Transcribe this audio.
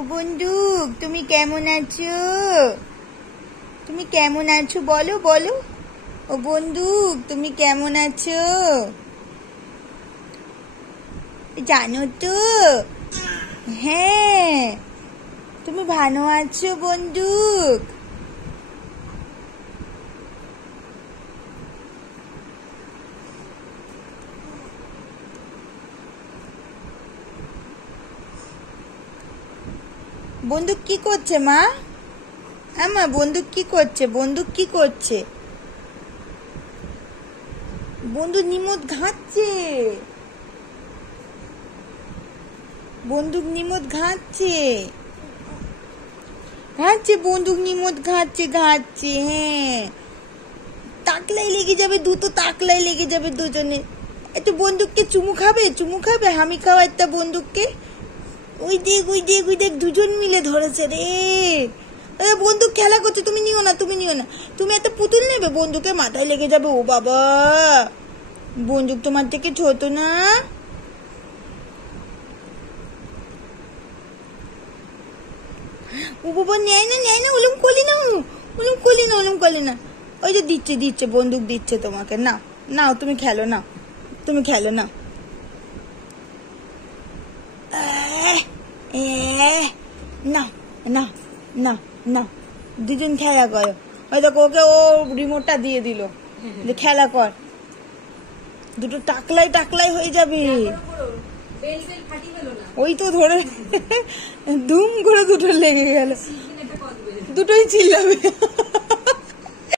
ও বন্দুক, তুমি কেমন আছো? তুমি কেমন আছো বলো বলো। ও বন্দুক, তুমি কেমন আছো? জানো তো? হ্যাঁ, তুমি ভালো আছো বন্দুক? বন্দুক কি করছে মা? আমা বন্দুক কি করছে? বন্দুক কি করছে? বন্দুক নিমত ঘাঁটছে। বন্দুক নিমত ঘাঁটছে। ঘাঁটছে বন্দুক নিমত ঘাঁটছে ঘাঁটছে। হ্যাঁ, তাকলাই লেগে যাবে, দুটো তাকলাই লেগে যাবে দুজনে। একটা বন্দুককে চুমু খাবে, চুমু খাবে, হামি খাওয়া একটা বন্দুককে। ওই দেখ ওই দেখ ওই দেখ, দুজন মিলে ধরেছে রে। বন্দুক খেলা করছে, তুমি নিও না, তুমি নিও না। তুমি একটা পুতুল নেবে, বন্দুকের মাথায় লেগে যাবে। ও বাবা, বন্দুক তোমার থেকে ছোট না? ও বাবা, নেয় না নেয় না, ওলুম কলি না, ওলুম কলি না, ওলুম কলি না। ওই যে দিচ্ছে দিচ্ছে, বন্দুক দিচ্ছে তোমাকে। নাও নাও, তুমি খেলো, নাও তুমি খেলো, নাও। না না না না, দুজন খেলা করো। ওই দেখো, ওকে ও রিমোটটা দিয়ে দিল, খেলা কর। দুটো টাকলাই টাকলাই হয়ে যাবে। ওই তো ধরে ধুম করে দুটো লেগে গেল, দুটোই চিল্লাবে।